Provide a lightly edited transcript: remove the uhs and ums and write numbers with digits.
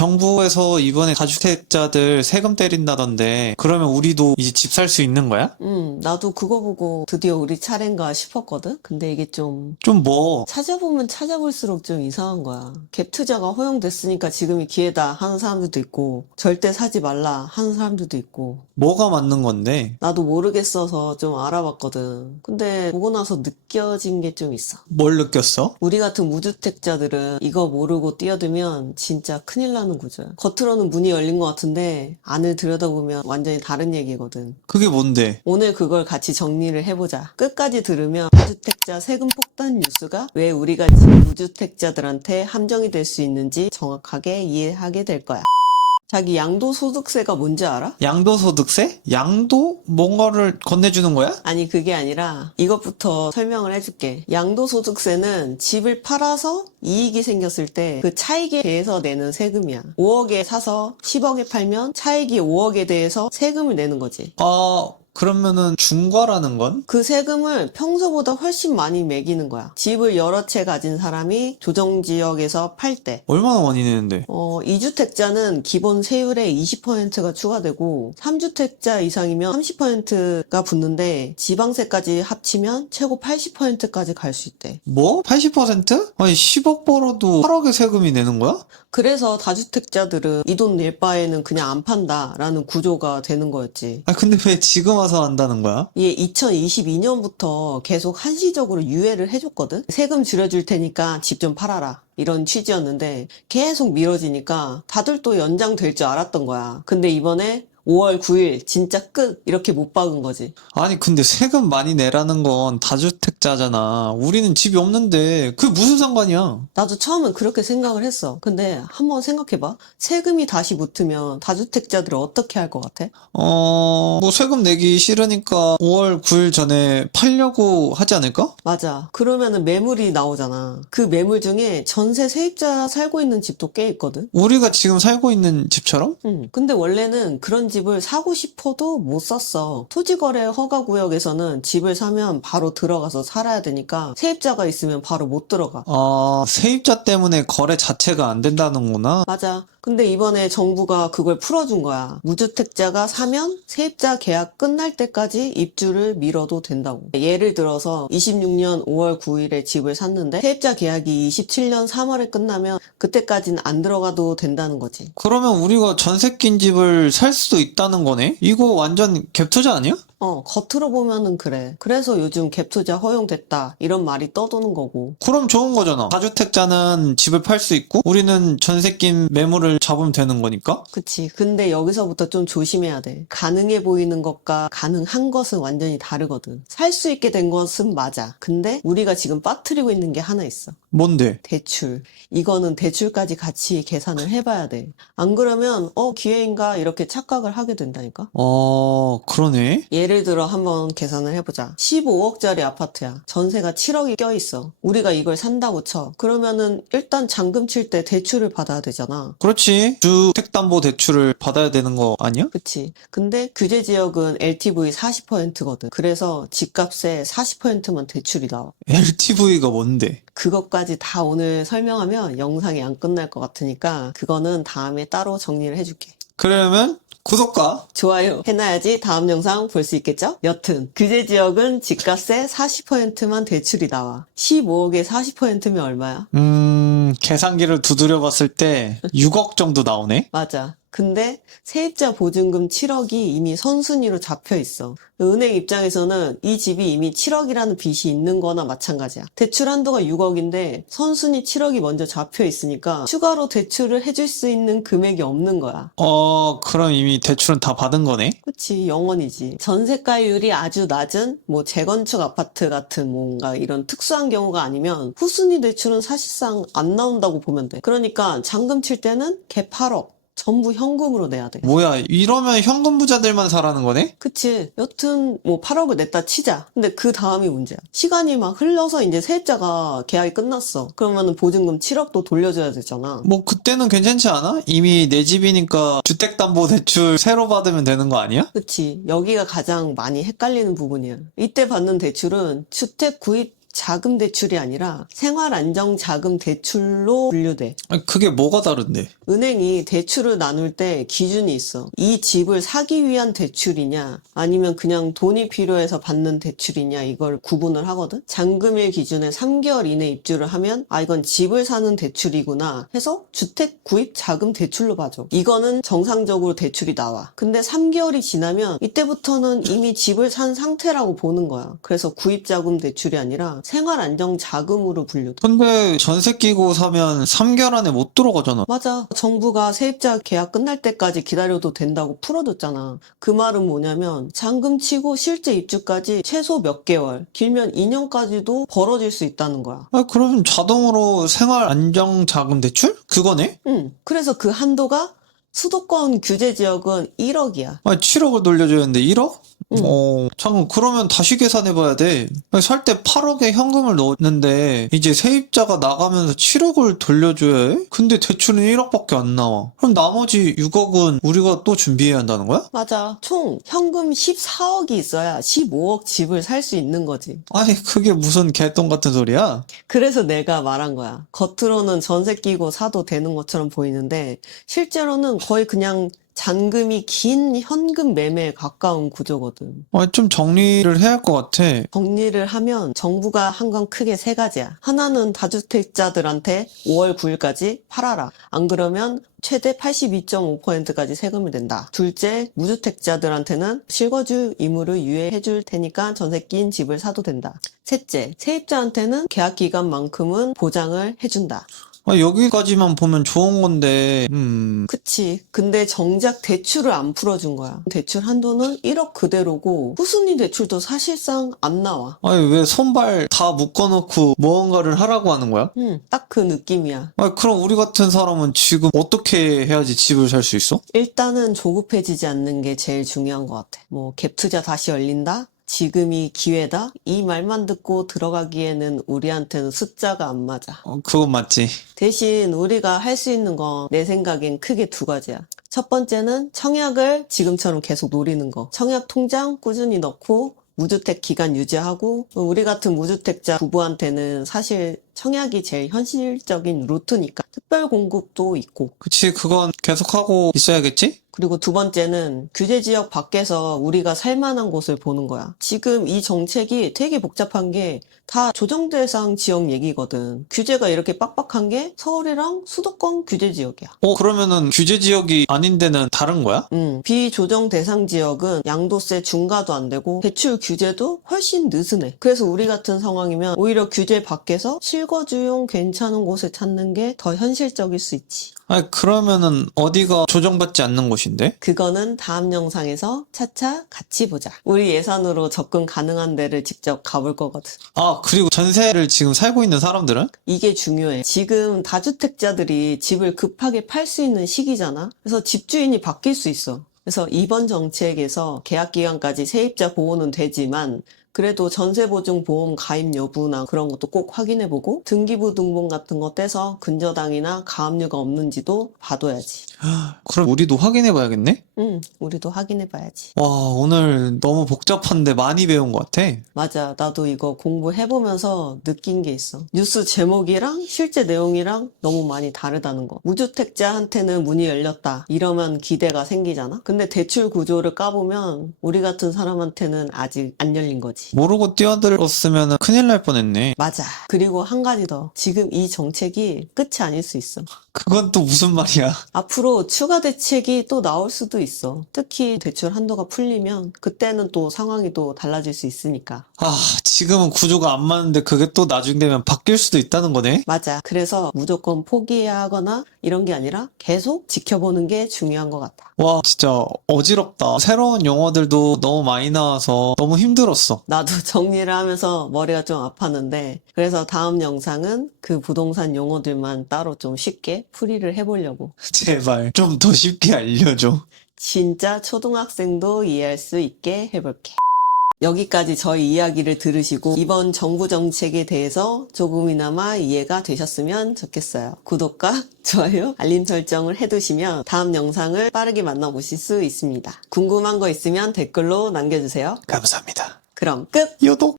정부에서 이번에 다주택자들 세금 때린다던데, 그러면 우리도 이제 집 살 수 있는 거야? 나도 그거 보고 드디어 우리 차례인가 싶었거든? 근데 이게 좀 좀 뭐, 찾아보면 찾아볼수록 좀 이상한 거야. 갭 투자가 허용됐으니까 지금이 기회다 하는 사람들도 있고, 절대 사지 말라 하는 사람들도 있고, 뭐가 맞는 건데? 나도 모르겠어서 좀 알아봤거든. 근데 보고 나서 느껴진 게 좀 있어. 뭘 느꼈어? 우리 같은 무주택자들은 이거 모르고 뛰어들면 진짜 큰일 나는 구조야. 겉으로는 문이 열린 것 같은데 안을 들여다보면 완전히 다른 얘기거든. 그게 뭔데? 오늘 그걸 같이 정리를 해보자. 끝까지 들으면 무주택자 세금 폭탄 뉴스가 왜 우리같이 무주택자들한테 함정이 될 수 있는지 정확하게 이해하게 될 거야. 자기 양도소득세가 뭔지 알아? 양도소득세? 양도? 뭔가를 건네주는 거야? 아니 그게 아니라 이것부터 설명을 해줄게. 양도소득세는 집을 팔아서 이익이 생겼을 때 그 차익에 대해서 내는 세금이야. 5억에 사서 10억에 팔면 차익이 5억에 대해서 세금을 내는 거지. 그러면은 중과라는 건? 그 세금을 평소보다 훨씬 많이 매기는 거야. 집을 여러 채 가진 사람이 조정지역에서 팔 때. 얼마나 많이 내는데? 2주택자는 기본 세율에 20%가 추가되고 3주택자 이상이면 30%가 붙는데 지방세까지 합치면 최고 80%까지 갈 수 있대. 뭐? 80%? 아니 10억 벌어도 8억의 세금이 내는 거야? 그래서 다주택자들은 이 돈 낼 바에는 그냥 안 판다라는 구조가 되는 거였지. 근데 왜 지금 와서 한다는 거야? 이게 2022년부터 계속 한시적으로 유예를 해줬거든? 세금 줄여줄 테니까 집 좀 팔아라. 이런 취지였는데 계속 미뤄지니까 다들 또 연장될 줄 알았던 거야. 근데 이번에 5월 9일 진짜 끝 이렇게 못 박은 거지. 아니 근데 세금 많이 내라는 건 다주택자잖아. 우리는 집이 없는데 그게 무슨 상관이야? 나도 처음엔 그렇게 생각을 했어. 근데 한번 생각해봐. 세금이 다시 붙으면 다주택자들을 어떻게 할 것 같아? 뭐 세금 내기 싫으니까 5월 9일 전에 팔려고 하지 않을까? 맞아. 그러면은 매물이 나오잖아. 그 매물 중에 전세 세입자 살고 있는 집도 꽤 있거든. 우리가 지금 살고 있는 집처럼? 근데 원래는 그런 집을 사고 싶어도 못 샀어. 토지거래 허가구역에서는 집을 사면 바로 들어가서 살아야 되니까 세입자가 있으면 바로 못 들어가. 세입자 때문에 거래 자체가 안 된다는구나. 맞아. 근데 이번에 정부가 그걸 풀어준 거야. 무주택자가 사면 세입자 계약 끝날 때까지 입주를 미뤄도 된다고. 예를 들어서 26년 5월 9일에 집을 샀는데 세입자 계약이 27년 3월에 끝나면 그때까지는 안 들어가도 된다는 거지. 그러면 우리가 전세 낀 집을 살 수도 있다는 거네? 이거 완전 갭 투자 아니야? 겉으로 보면은 그래. 그래서 요즘 갭투자 허용됐다. 이런 말이 떠도는 거고. 그럼 좋은 거잖아. 다주택자는 집을 팔 수 있고 우리는 전세 낀 매물을 잡으면 되는 거니까? 그치. 근데 여기서부터 좀 조심해야 돼. 가능해 보이는 것과 가능한 것은 완전히 다르거든. 살 수 있게 된 것은 맞아. 근데 우리가 지금 빠뜨리고 있는 게 하나 있어. 뭔데? 대출. 이거는 대출까지 같이 계산을 해봐야 돼. 안 그러면 기회인가 이렇게 착각을 하게 된다니까. 그러네. 예를 들어 한번 계산을 해보자. 15억짜리 아파트야. 전세가 7억이 껴있어. 우리가 이걸 산다고 쳐. 그러면은 일단 잔금 칠 때 대출을 받아야 되잖아. 그렇지. 주택담보대출을 받아야 되는 거 아니야? 그치. 근데 규제 지역은 LTV 40%거든. 그래서 집값의 40%만 대출이 나와. LTV가 뭔데? 그것까지 다 오늘 설명하면 영상이 안 끝날 것 같으니까 그거는 다음에 따로 정리를 해줄게. 그러면 구독과 좋아요 해놔야지 다음 영상 볼 수 있겠죠? 여튼 규제 지역은 집값의 40%만 대출이 나와. 15억에 40%면 얼마야? 계산기를 두드려 봤을 때 6억 정도 나오네? 맞아. 근데 세입자 보증금 7억이 이미 선순위로 잡혀 있어. 은행 입장에서는 이 집이 이미 7억이라는 빚이 있는 거나 마찬가지야. 대출 한도가 6억인데 선순위 7억이 먼저 잡혀 있으니까 추가로 대출을 해줄 수 있는 금액이 없는 거야. 그럼 이미 대출은 다 받은 거네? 그치, 영원이지. 전세가율이 아주 낮은 재건축 아파트 같은 뭔가 이런 특수한 경우가 아니면 후순위 대출은 사실상 안 나온다고 보면 돼. 그러니까 잔금 칠 때는 개 8억. 전부 현금으로 내야 돼. 뭐야, 이러면 현금 부자들만 사라는 거네? 그치. 여튼 8억을 냈다 치자. 근데 그 다음이 문제야. 시간이 막 흘러서 이제 세입자가 계약이 끝났어. 그러면은 보증금 7억도 돌려줘야 되잖아. 뭐 그때는 괜찮지 않아? 이미 내 집이니까 주택담보대출 새로 받으면 되는 거 아니야? 그치. 여기가 가장 많이 헷갈리는 부분이야. 이때 받는 대출은 주택 구입 자금 대출이 아니라 생활안정자금 대출로 분류돼. 아니, 그게 뭐가 다른데? 은행이 대출을 나눌 때 기준이 있어. 이 집을 사기 위한 대출이냐, 아니면 그냥 돈이 필요해서 받는 대출이냐, 이걸 구분을 하거든? 잔금일 기준에 3개월 이내 입주를 하면, 아, 이건 집을 사는 대출이구나 해서 주택 구입 자금 대출로 봐줘. 이거는 정상적으로 대출이 나와. 근데 3개월이 지나면 이때부터는 이미 집을 산 상태라고 보는 거야. 그래서 구입 자금 대출이 아니라 생활 안정 자금으로 분류돼. 근데 전세 끼고 사면 3개월 안에 못 들어가잖아. 맞아. 정부가 세입자 계약 끝날 때까지 기다려도 된다고 풀어줬잖아. 그 말은 뭐냐면 잔금 치고 실제 입주까지 최소 몇 개월, 길면 2년까지도 벌어질 수 있다는 거야. 아, 그럼 자동으로 생활 안정 자금 대출? 그거네? 응. 그래서 그 한도가 수도권 규제 지역은 1억이야. 아, 7억을 돌려줘야 하는데 1억? 응. 잠깐, 그러면 다시 계산해봐야 돼. 살 때 8억에 현금을 넣었는데, 이제 세입자가 나가면서 7억을 돌려줘야 해? 근데 대출은 1억밖에 안 나와. 그럼 나머지 6억은 우리가 또 준비해야 한다는 거야? 맞아. 총 현금 14억이 있어야 15억 집을 살 수 있는 거지. 아니, 그게 무슨 개똥 같은 소리야? 그래서 내가 말한 거야. 겉으로는 전세 끼고 사도 되는 것처럼 보이는데 실제로는 거의 그냥 잔금이 긴 현금 매매에 가까운 구조거든. 아, 좀 정리를 해야 할 것 같아. 정리를 하면 정부가 한 건 크게 세 가지야. 하나는 다주택자들한테 5월 9일까지 팔아라. 안 그러면 최대 82.5%까지 세금이 낸다. 둘째, 무주택자들한테는 실거주 의무를 유예해 줄 테니까 전세 낀 집을 사도 된다. 셋째, 세입자한테는 계약 기간만큼은 보장을 해준다. 아, 여기까지만 보면 좋은 건데, 그치. 근데 정작 대출을 안 풀어준 거야. 대출 한도는 1억 그대로고 후순위 대출도 사실상 안 나와. 아니, 왜 손발 다 묶어놓고 무언가를 하라고 하는 거야? 딱 그 느낌이야. 아, 그럼 우리 같은 사람은 지금 어떻게 해야지 집을 살 수 있어? 일단은 조급해지지 않는 게 제일 중요한 것 같아. 뭐 갭 투자 다시 열린다? 지금이 기회다? 이 말만 듣고 들어가기에는 우리한테는 숫자가 안 맞아. 그건 맞지. 대신 우리가 할 수 있는 건 내 생각엔 크게 두 가지야. 첫 번째는 청약을 지금처럼 계속 노리는 거. 청약 통장 꾸준히 넣고 무주택 기간 유지하고 우리 같은 무주택자 부부한테는 사실 청약이 제일 현실적인 루트니까 특별 공급도 있고. 그치, 그건 계속하고 있어야겠지? 그리고 두 번째는 규제 지역 밖에서 우리가 살만한 곳을 보는 거야. 지금 이 정책이 되게 복잡한 게 다 조정 대상 지역 얘기거든. 규제가 이렇게 빡빡한 게 서울이랑 수도권 규제 지역이야. 그러면은 규제 지역이 아닌 데는 다른 거야? 비조정 대상 지역은 양도세 중과도 안 되고 대출 규제도 훨씬 느슨해. 그래서 우리 같은 상황이면 오히려 규제 밖에서 실거주용 괜찮은 곳을 찾는 게 더 현실적일 수 있지. 아니, 그러면은 어디가 조정받지 않는 곳인데? 그거는 다음 영상에서 차차 같이 보자. 우리 예산으로 접근 가능한 데를 직접 가볼 거거든. 아, 그리고 전세를 지금 살고 있는 사람들은? 이게 중요해. 지금 다주택자들이 집을 급하게 팔 수 있는 시기잖아. 그래서 집주인이 바뀔 수 있어. 그래서 이번 정책에서 계약 기간까지 세입자 보호는 되지만 그래도 전세보증보험 가입 여부나 그런 것도 꼭 확인해보고 등기부 등본 같은 거 떼서 근저당이나 가압류가 없는지도 봐둬야지. 그럼 우리도 확인해 봐야겠네? 우리도 확인해봐야지. 와, 오늘 너무 복잡한데 많이 배운 것 같아. 맞아. 나도 이거 공부해보면서 느낀 게 있어. 뉴스 제목이랑 실제 내용이랑 너무 많이 다르다는 거. 무주택자한테는 문이 열렸다. 이러면 기대가 생기잖아? 근데 대출 구조를 까보면 우리 같은 사람한테는 아직 안 열린 거지. 모르고 뛰어들었으면 큰일 날 뻔했네. 맞아. 그리고 한 가지 더. 지금 이 정책이 끝이 아닐 수 있어. 그건 또 무슨 말이야? 앞으로 추가 대책이 또 나올 수도 있어. 특히 대출 한도가 풀리면 그때는 또 상황이 또 달라질 수 있으니까. 아, 지금은 구조가 안 맞는데 그게 또 나중 되면 바뀔 수도 있다는 거네? 맞아. 그래서 무조건 포기해야 하거나 이런 게 아니라 계속 지켜보는 게 중요한 것 같아. 와, 진짜 어지럽다. 새로운 용어들도 너무 많이 나와서 너무 힘들었어. 나도 정리를 하면서 머리가 좀 아팠는데 그래서 다음 영상은 그 부동산 용어들만 따로 좀 쉽게 풀이를 해보려고. 제발 좀 더 쉽게 알려줘. 진짜 초등학생도 이해할 수 있게 해볼게. 여기까지 저희 이야기를 들으시고 이번 정부 정책에 대해서 조금이나마 이해가 되셨으면 좋겠어요. 구독과 좋아요, 알림 설정을 해두시면 다음 영상을 빠르게 만나보실 수 있습니다. 궁금한 거 있으면 댓글로 남겨주세요. 감사합니다. 그럼 끝! 요독!